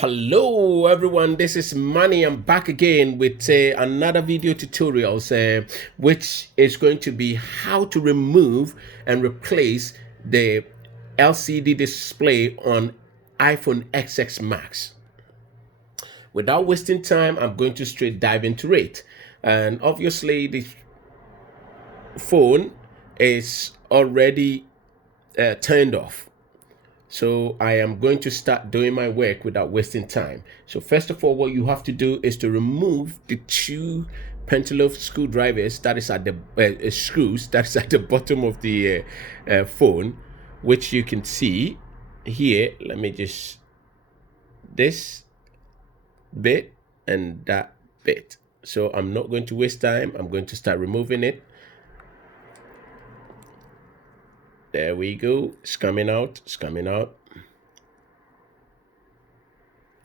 Hello everyone, this is Manny. I'm back again with another video tutorials which is going to be how to remove and replace the LCD display on iPhone XS Max. Without wasting time, I'm going to straight dive into it. And obviously the phone is already turned off. So I am going to start doing my work without wasting time. So first of all, what you have to do is to remove the two pentalobe screwdrivers that is at the screws that is at the bottom of the phone, which you can see here. Let me just this bit and that bit. So I'm not going to waste time. I'm going to start removing it. There we go. It's coming out. It's coming out.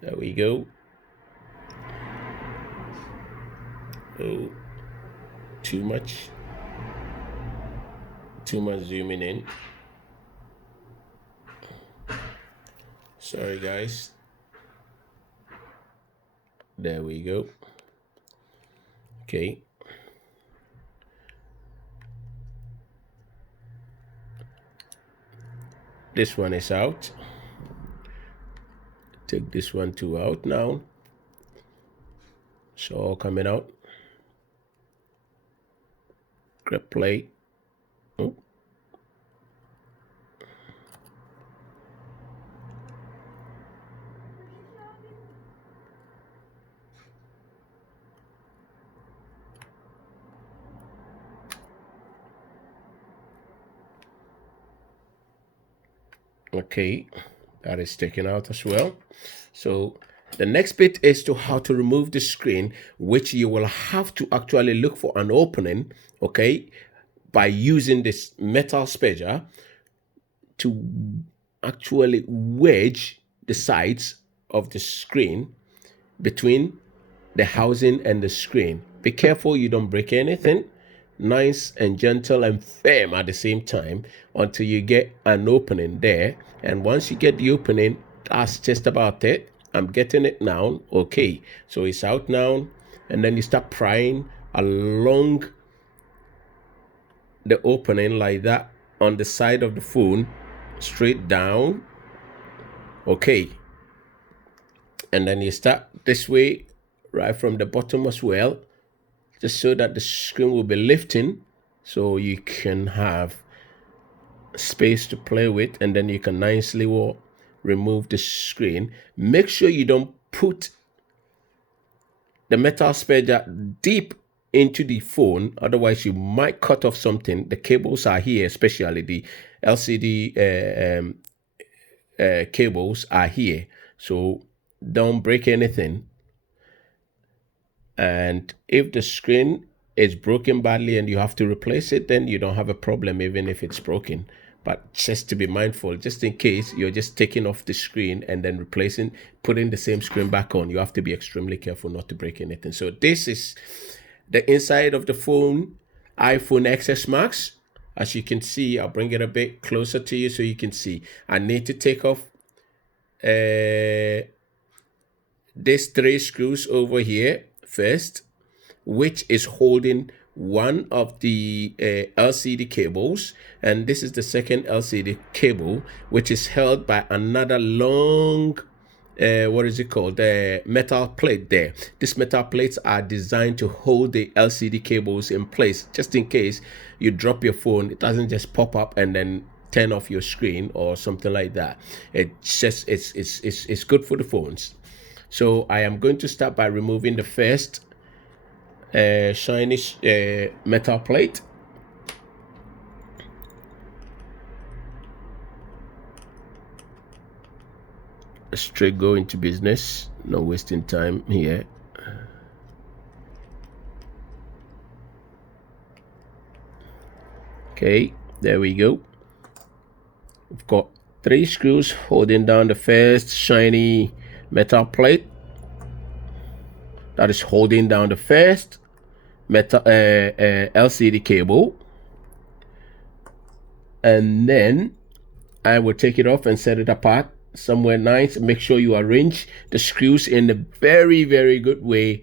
There we go. Oh, too much zooming in. Sorry, guys. There we go. Okay. This one is out. Take this one too out now. So all coming out. Grab play. Oh. Okay, that is taken out as well. So the next bit is to how to remove the screen, which you will have to actually look for an opening, okay, by using this metal spacer to actually wedge the sides of the screen between the housing and the screen. Be careful you don't break anything. Nice and gentle and firm at the same time until you get an opening there. And once you get the opening, that's just about it. I'm getting it now. Okay, so it's out now. And then you start prying along the opening like that on the side of the phone, straight down. Okay, and then you start this way right from the bottom as well, just so that the screen will be lifting so you can have space to play with, and then you can nicely remove the screen. Make sure you don't put the metal spacer deep into the phone, otherwise you might cut off something. The cables are here, especially the LCD cables are here, so don't break anything. And if the screen is broken badly and you have to replace it, then you don't have a problem even if it's broken. But just to be mindful, just in case you're just taking off the screen and then putting the same screen back on, you have to be extremely careful not to break anything. So this is the inside of the phone, iPhone XS Max. As you can see, I'll bring it a bit closer to you so you can see. I need to take off these three screws over here first, which is holding one of the LCD cables, and this is the second LCD cable, which is held by another long metal plate there. These metal plates are designed to hold the LCD cables in place, just in case you drop your phone, it doesn't just pop up and then turn off your screen or something like that. It's good for the phones. So I am going to start by removing the first shiny metal plate. Straight go into business, no wasting time here. Okay, there we go. We've got three screws holding down the first shiny metal plate that is holding down the first metal LCD cable, and then I will take it off and set it apart somewhere nice. Make sure you arrange the screws in a very, very good way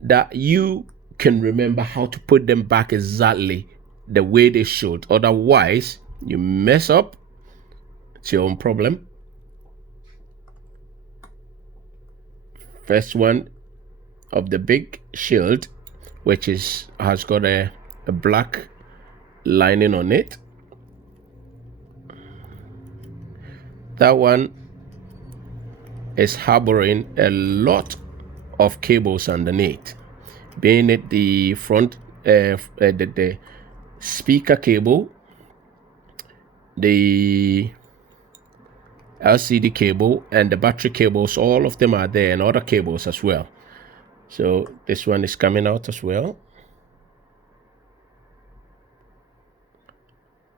that you can remember how to put them back exactly the way they should. Otherwise, you mess up, it's your own problem. First one of the big shield, which has got a black lining on it. That one is harboring a lot of cables underneath, being it the front the speaker cable, the LCD cable, and the battery cables. All of them are there, and other cables as well. So this one is coming out as well.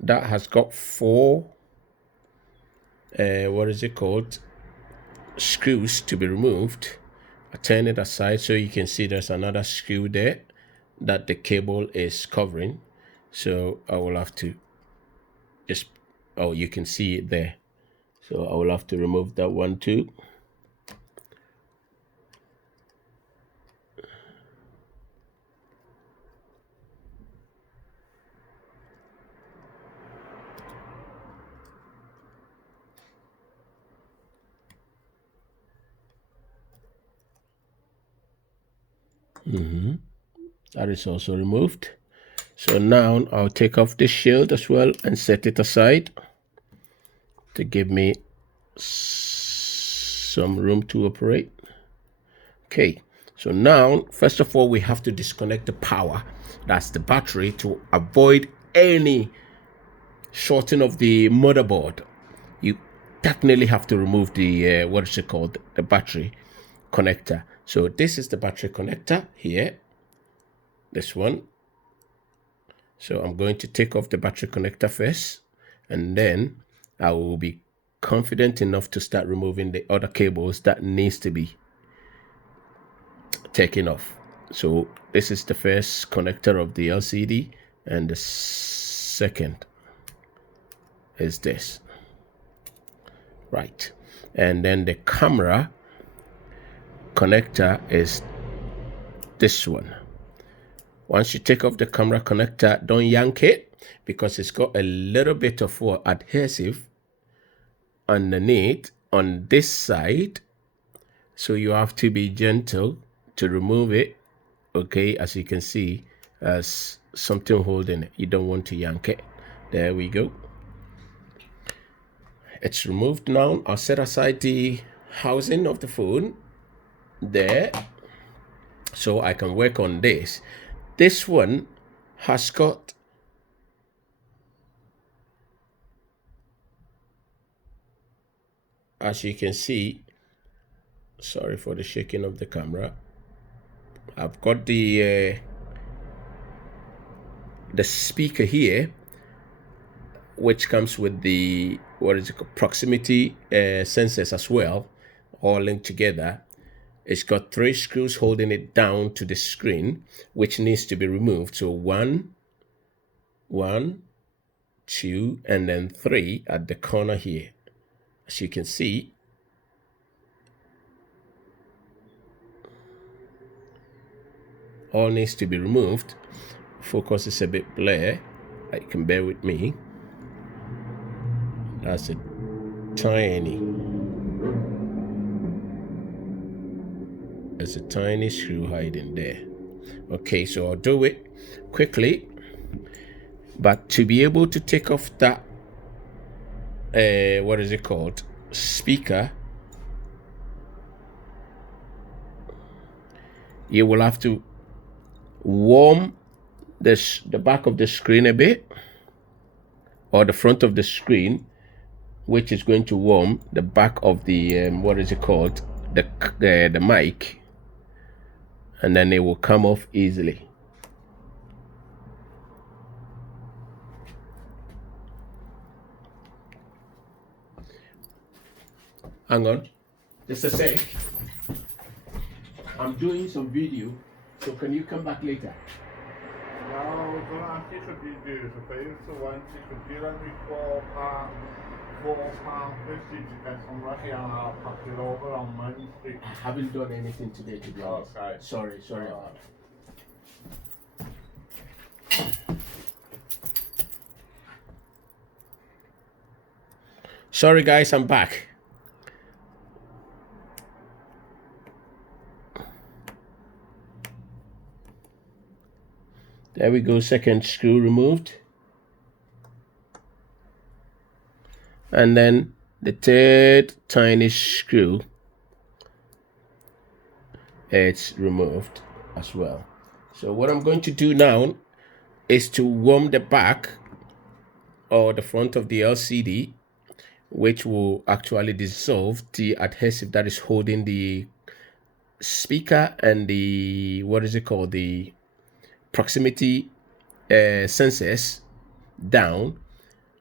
That has got 4 what is it called, screws to be removed. I turn it aside so you can see there's another screw there that the cable is covering. So I will have to just, oh, you can see it there. So I will have to remove that one too. That is also removed. So now I'll take off this shield as well and set it aside to give me some room to operate. Okay, so now first of all we have to disconnect the power, that's the battery, to avoid any shorting of the motherboard. You definitely have to remove the what is it called, the battery connector. So this is the battery connector here, this one. So I'm going to take off the battery connector first, and then I will be confident enough to start removing the other cables that needs to be taken off. So this is the first connector of the LCD, and the second is this, right? And then the camera connector is this one. Once you take off the camera connector, don't yank it, because it's got a little bit of adhesive underneath on this side. So you have to be gentle to remove it. Okay, as you can see, as something holding it. You don't want to yank it. There we go. It's removed now. I'll set aside the housing of the phone there so I can work on this. This one has got as you can see, sorry for the shaking of the camera, I've got the speaker here, which comes with the what is it called, proximity sensors as well, all linked together. It's got 3 screws holding it down to the screen, which needs to be removed. So 1, 2, and then 3 at the corner here. As you can see, all needs to be removed. Focus is a bit blurry. You can bear with me. That's a tiny. There's a tiny screw hiding there. Okay, so I'll do it quickly. But to be able to take off that, what is it called, speaker, you will have to warm the back of the screen a bit, or the front of the screen, which is going to warm the back of the what is it called, the mic, and then it will come off easily. Hang on, just a sec. I'm doing some video, so can you come back later? Nou, we kunnen aan gisteren die deur. Zo veel, zo want je computer nu voor £4.50 to get some ready and I'll pass it over on Wednesday. I haven't done anything today, to be honest. Okay. Sorry All about right. that. Sorry, guys, I'm back. There we go, second screw removed. And then the third tiny screw, it's removed as well. So what I'm going to do now is to warm the back or the front of the LCD, which will actually dissolve the adhesive that is holding the speaker and the, what is it called, the proximity sensors down,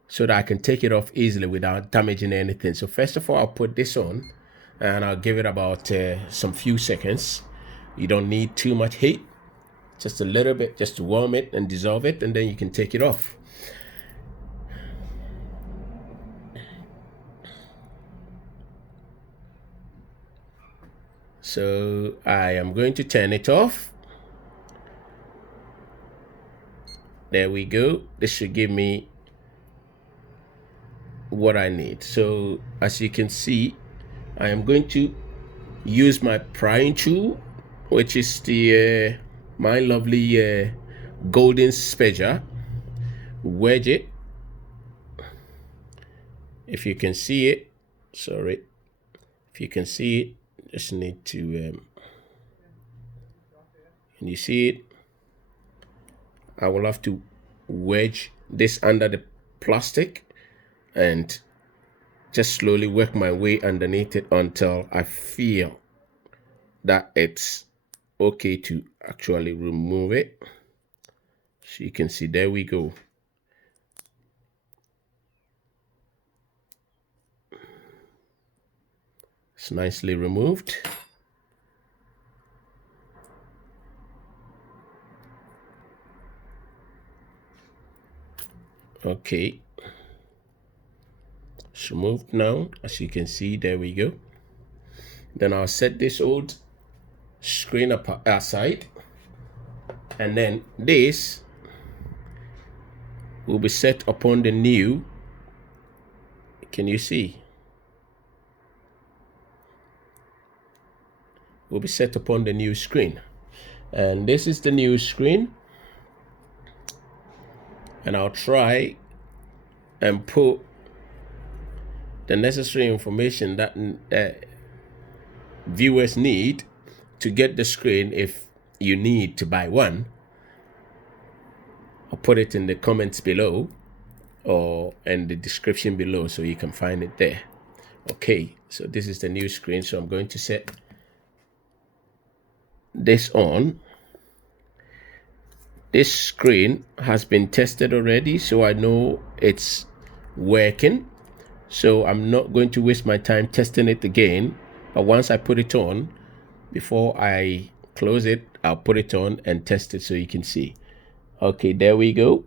so that I can take it off easily without damaging anything. So first of all, I'll put this on and I'll give it about some few seconds. You don't need too much heat, just a little bit, just to warm it and dissolve it, and then you can take it off. So I am going to turn it off. There we go. This should give me what I need. So as you can see, I am going to use my prying tool, which is the my lovely golden spedger. Wedge it. If you can see it, sorry, if you can see it, just need to can you see it? I will have to wedge this under the plastic and just slowly work my way underneath it until I feel that it's okay to actually remove it. So you can see, there we go. It's nicely removed. Okay, it's removed now. As you can see, there we go. Then I'll set this old screen aside, and then this will be set upon the new. Can you see? Will be set upon the new screen, and this is the new screen. And I'll try and put the necessary information that viewers need to get the screen. If you need to buy one, I'll put it in the comments below or in the description below so you can find it there. Okay, so this is the new screen. So I'm going to set this on. This screen has been tested already, so I know it's working. So I'm not going to waste my time testing it again. But once I put it on, before I close it, I'll put it on and test it so you can see. Okay, there we go.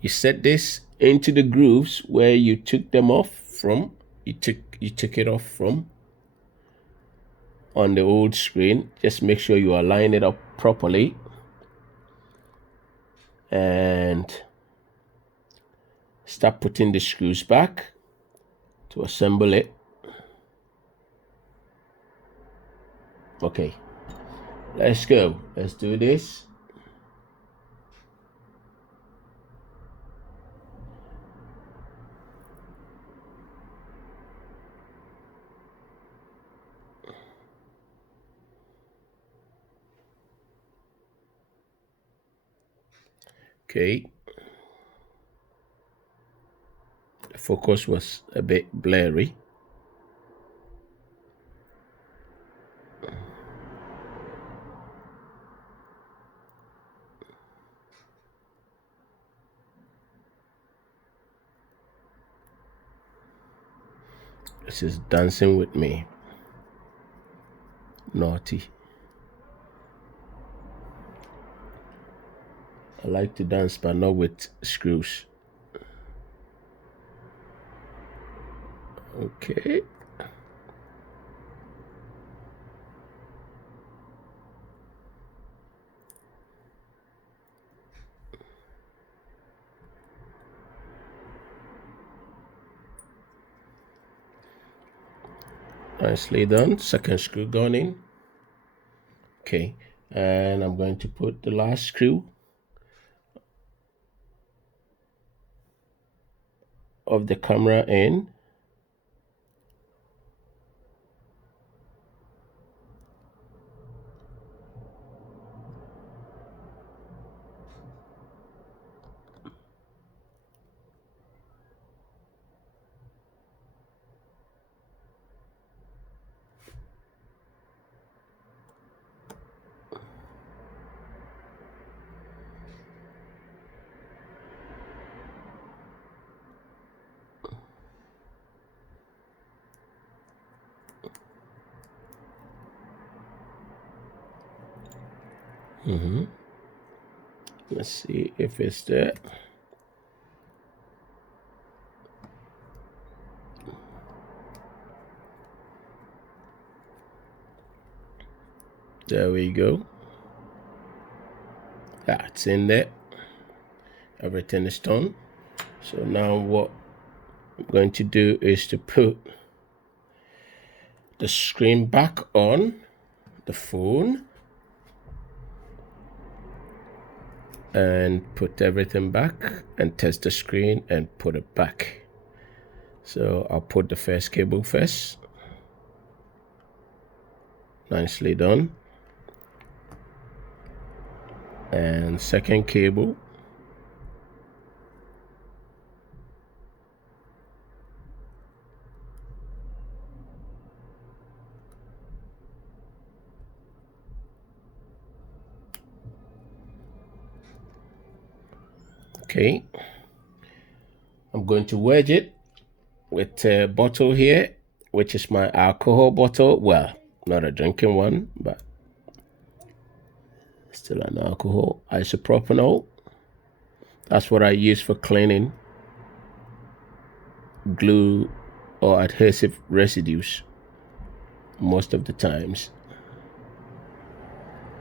You set this into the grooves where you took them off from. You took it off from on the old screen. Just make sure you align it up properly and start putting the screws back to assemble it. Okay, let's go. Let's do this. Okay, the focus was a bit blurry. This is dancing with me. Naughty. I like to dance, but not with screws. Okay. Nicely done. Second screw gone in. Okay, and I'm going to put the last screw of the camera in. Let's see if it's there. There we go. That's in there. Everything is done. So now what I'm going to do is to put the screen back on the phone and put everything back and test the screen and put it back. So I'll put the first cable first. Nicely done. And second cable. Okay, I'm going to wedge it with a bottle here, which is my alcohol bottle. Well, not a drinking one, but still an alcohol, isopropanol. That's what I use for cleaning glue or adhesive residues most of the times.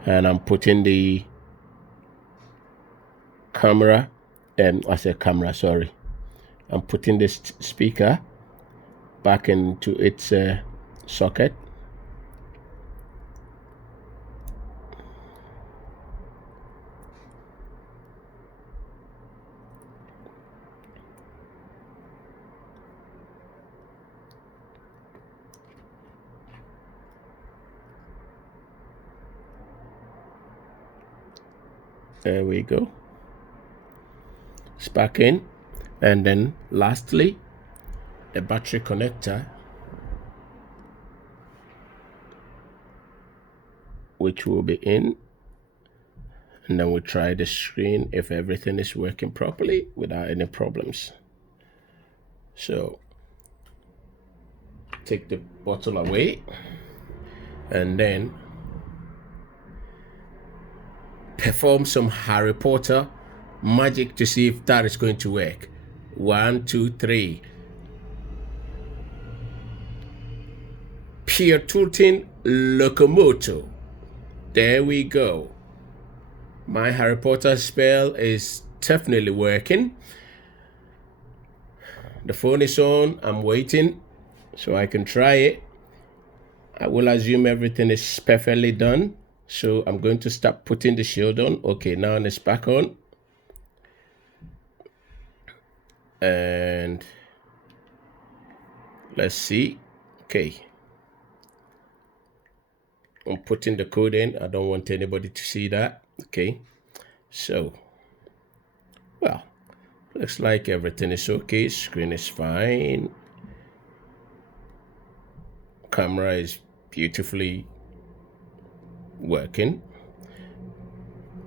And I'm putting the camera, and I said camera, sorry. I'm putting this speaker back into its socket. There we go. It's back in. And then lastly, the battery connector, which will be in. And then we'll try the screen if everything is working properly without any problems. So take the bottle away and then perform some Harry Potter magic to see if that is going to work. 1, 2, 3. Pier Tultin Locomoto. There we go. My Harry Potter spell is definitely working. The phone is on. I'm waiting so I can try it. I will assume everything is perfectly done. So I'm going to start putting the shield on. Okay, now it's back on. And let's see. Okay. I'm putting the code in. I don't want anybody to see that. Okay. So, well, looks like everything is okay. Screen is fine. Camera is beautifully working.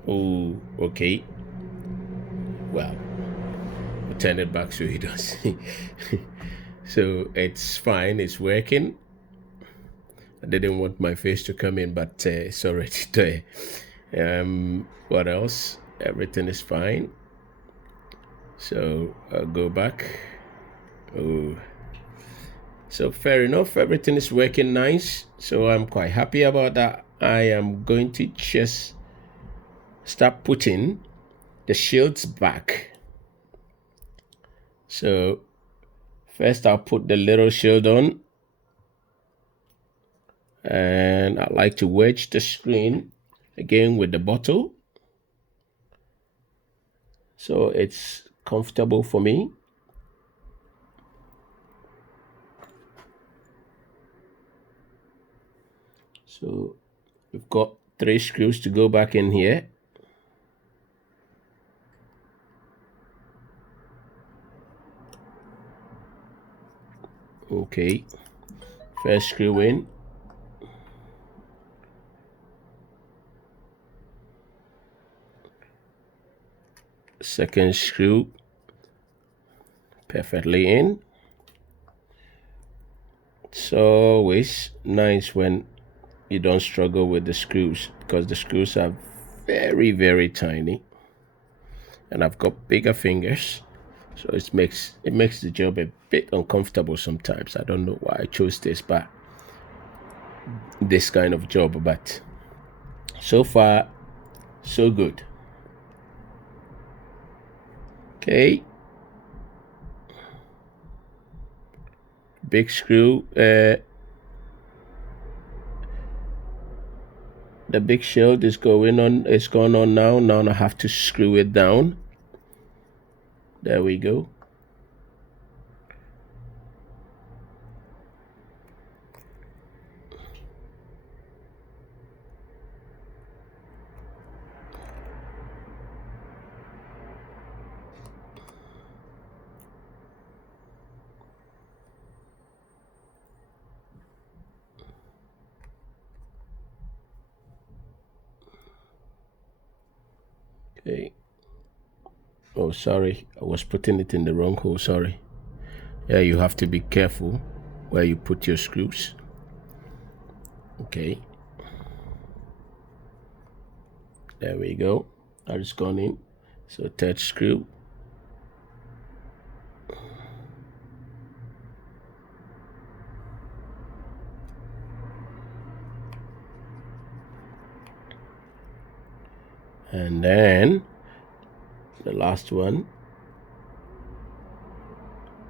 Oh, okay. Well, we'll turn it back so you don't see. So it's fine. It's working. I didn't want my face to come in, but it's already there. What else? Everything is fine. So I'll go back. Oh, So fair enough, everything is working nice. So I'm quite happy about that. I am going to just start putting the shields back. So first I'll put the little shield on, and I like to wedge the screen again with the bottle so it's comfortable for me. So we've got 3 screws to go back in here. Okay, first screw in. Second screw perfectly in. It's always nice when you don't struggle with the screws, because the screws are very, very tiny, and I've got bigger fingers, so it makes the job a bit uncomfortable sometimes. I don't know why I chose this kind of job, but so far so good. Okay, big screw, the big shield is going on. It's going on now. Now I have to screw it down. There we go. Okay. Oh, sorry, I was putting it in the wrong hole. Sorry. Yeah, you have to be careful where you put your screws. Okay, there we go. That is gone in. So third screw. And then the last one,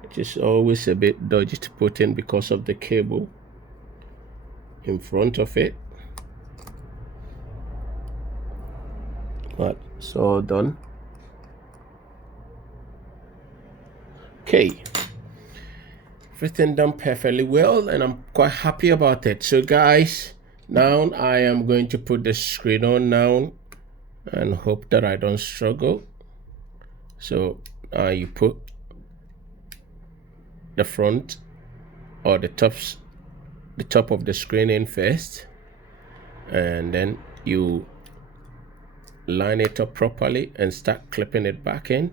which is always a bit dodgy to put in because of the cable in front of it. But it's all done. Okay, everything done perfectly well, and I'm quite happy about it. So guys, now I am going to put the screen on now and hope that I don't struggle. So you put the front or the top of the screen in first, and then you line it up properly and start clipping it back in.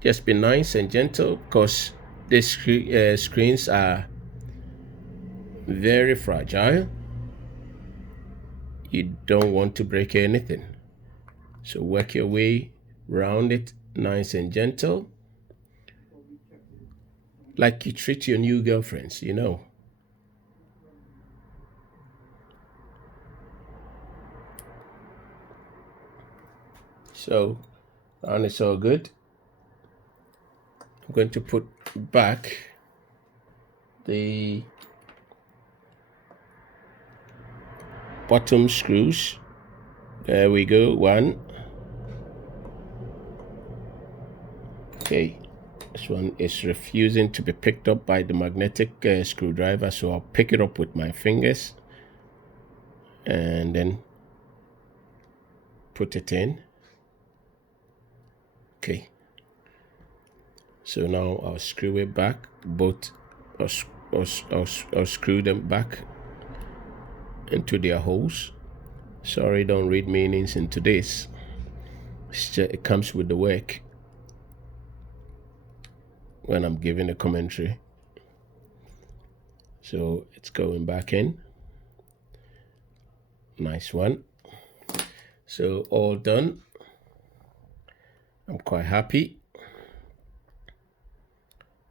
Just be nice and gentle, because these screens are very fragile. You don't want to break anything, so work your way around it nice and gentle, like you treat your new girlfriends, you know. So and it's all good. I'm going to put back the bottom screws. There we go, one. Okay, this one is refusing to be picked up by the magnetic screwdriver, so I'll pick it up with my fingers and then put it in. Okay, so now I'll screw it back, both I'll screw them back into their holes. Sorry, don't read meanings into this. It comes with the work when I'm giving a commentary. So it's going back in. Nice one. So all done. I'm quite happy.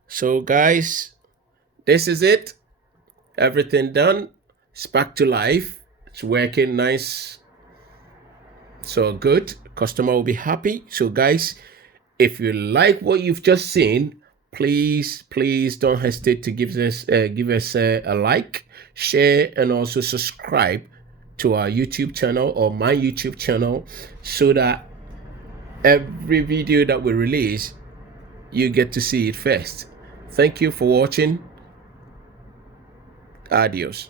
So guys, this is it. Everything done. It's back to life. It's working nice. So good. Customer will be happy. So guys, if you like what you've just seen, please don't hesitate to give us a like, share, and also subscribe to our YouTube channel or my YouTube channel, so that every video that we release, you get to see it first. Thank you for watching. Adios.